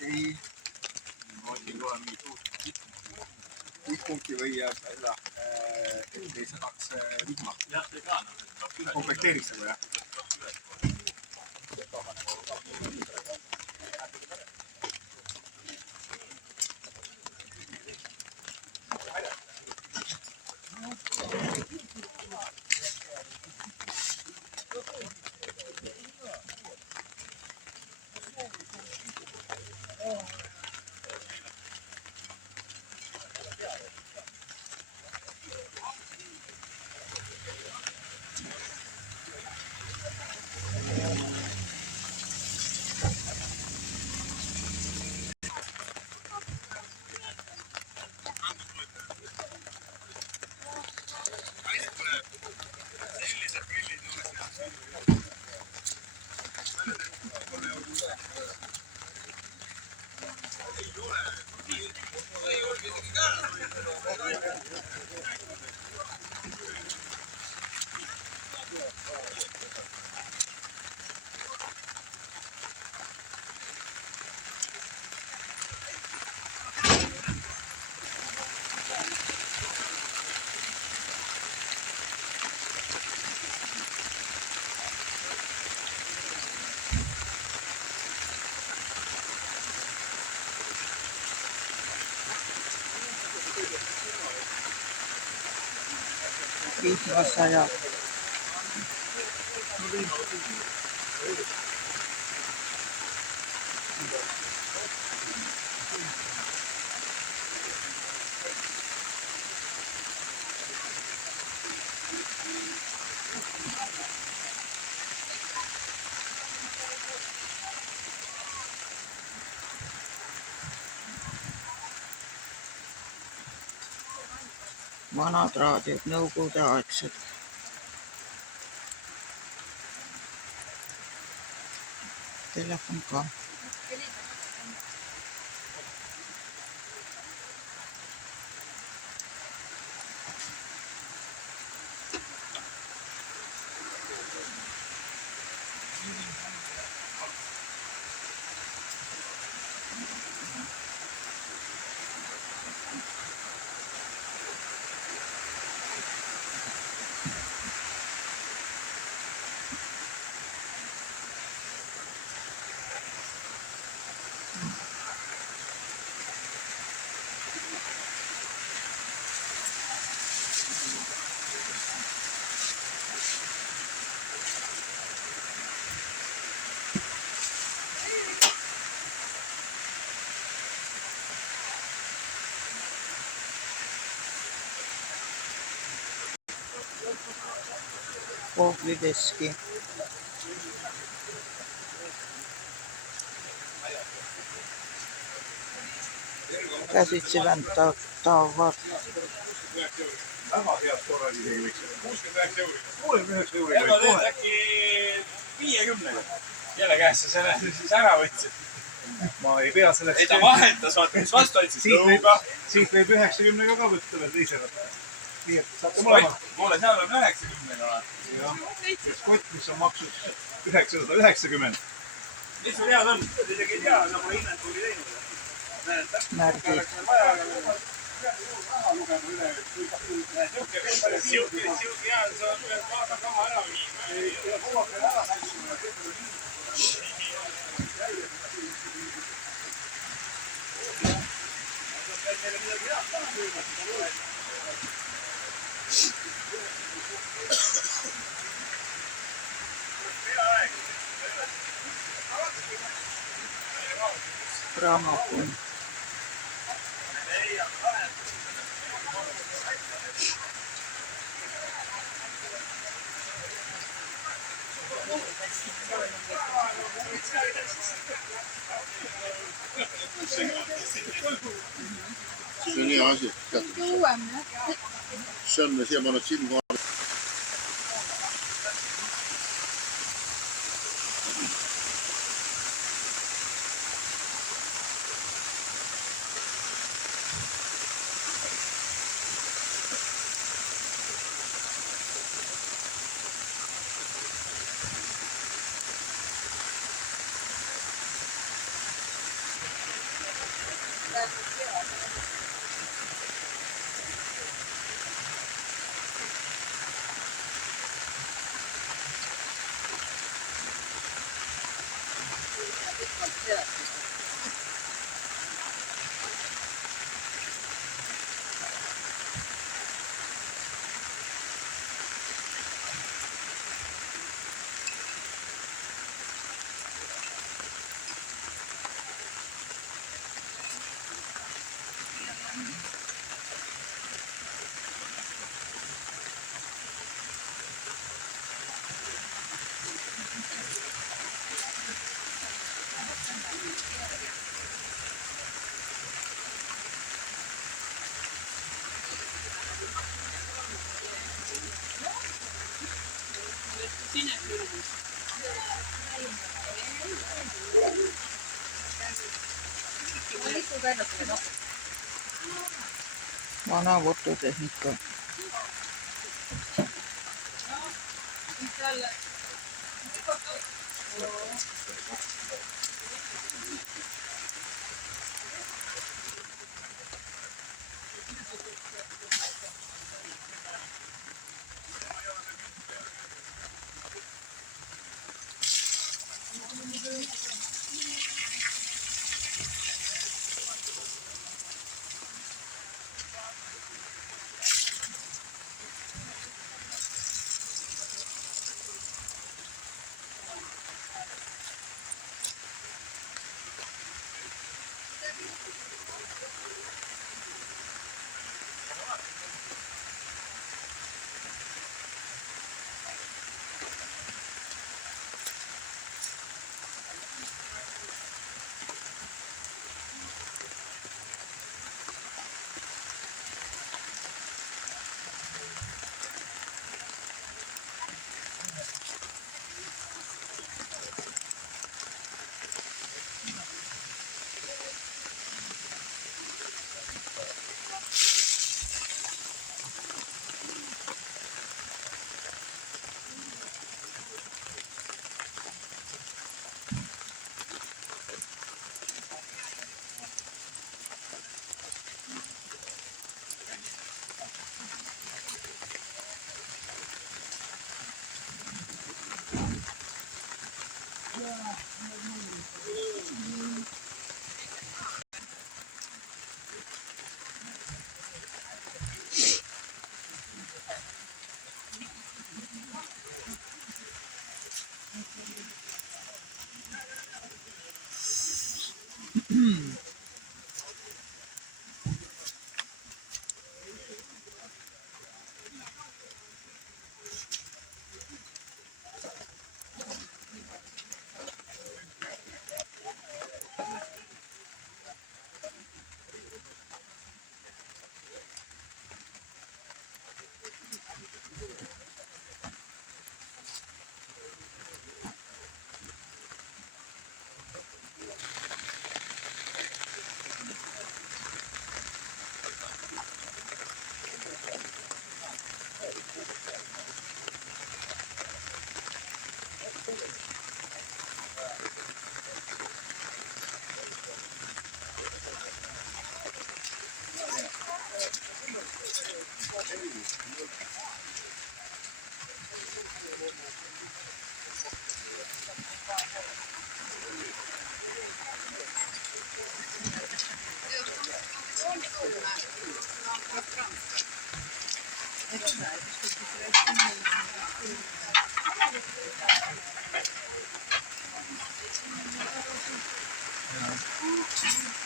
ei, punkti või seda, et ei saaks vihma. Komplekteeriks nagu jah. Vihmas sajab. Vanad raadiod, nõukogudeaegsed. Telefon ka. Kohvlideski. Käsitsi väntavad. Väga head korrad isegi võiks. 69 euri võib kohe. Äkki 50-ga. Jälle käest sa selle siis ära võtsid. Ma ei pea selleks... Ei ta vahetas, vaata, mis vastu andsid tõuga. Siit võib 90-ga ka võtta veel teise võtta. Nii et saate mõlema. Poole seal on 90-ga. Jah. Kott, mis on maksus 990. Mis sul head on? Isegi ei tea, aga ma inventuuri teinud. Märgid. Raha lugema üle, siuke hea, sa pead vaata kama ära viima. Ja kogu aeg ära näidsime. Meile midagi head ka müüma. Grammofon. See on hea asi. See on siia pannud silma. Vana võtutehnika.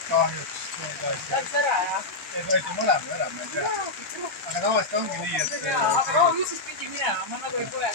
Kahjuks läks ära, jah? Ei, võeti mõlemad ära, ma ei tea. Aga tavaliselt ongi nii, et... Aga siis pidi minema, ma nagu ei põe.